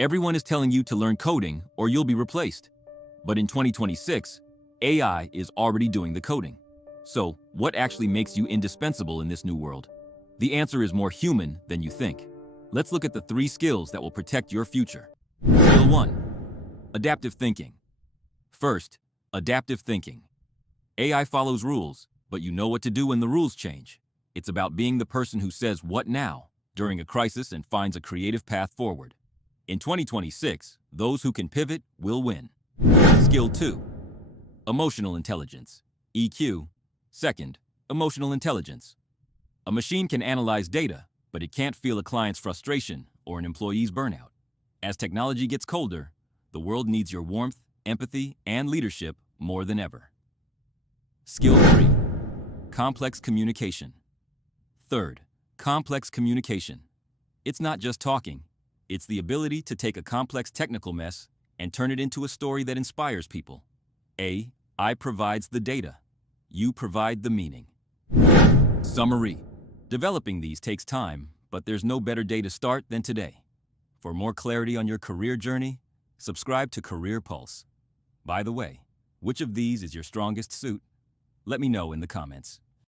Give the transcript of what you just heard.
Everyone is telling you to learn coding or you'll be replaced. But in 2026, AI is already doing the coding. So, what actually makes you indispensable in this new world? The answer is more human than you think. Let's look at the 3 skills that will protect your future. Skill 1. Adaptive thinking. First, adaptive thinking. AI follows rules, but you know what to do when the rules change. It's about being the person who says what now during a crisis and finds a creative path forward. In 2026, those who can pivot will win. Skill 2. Emotional intelligence. EQ. Second, emotional intelligence. A machine can analyze data, but it can't feel a client's frustration or an employee's burnout. As technology gets colder, the world needs your warmth, empathy, and leadership more than ever. Skill 3. Complex communication. Third, complex communication. It's not just talking. It's the ability to take a complex technical mess and turn it into a story that inspires people. AI provides the data. You provide the meaning. Summary. Developing these takes time, but there's no better day to start than today. For more clarity on your career journey, subscribe to Career Pulse. By the way, which of these is your strongest suit? Let me know in the comments.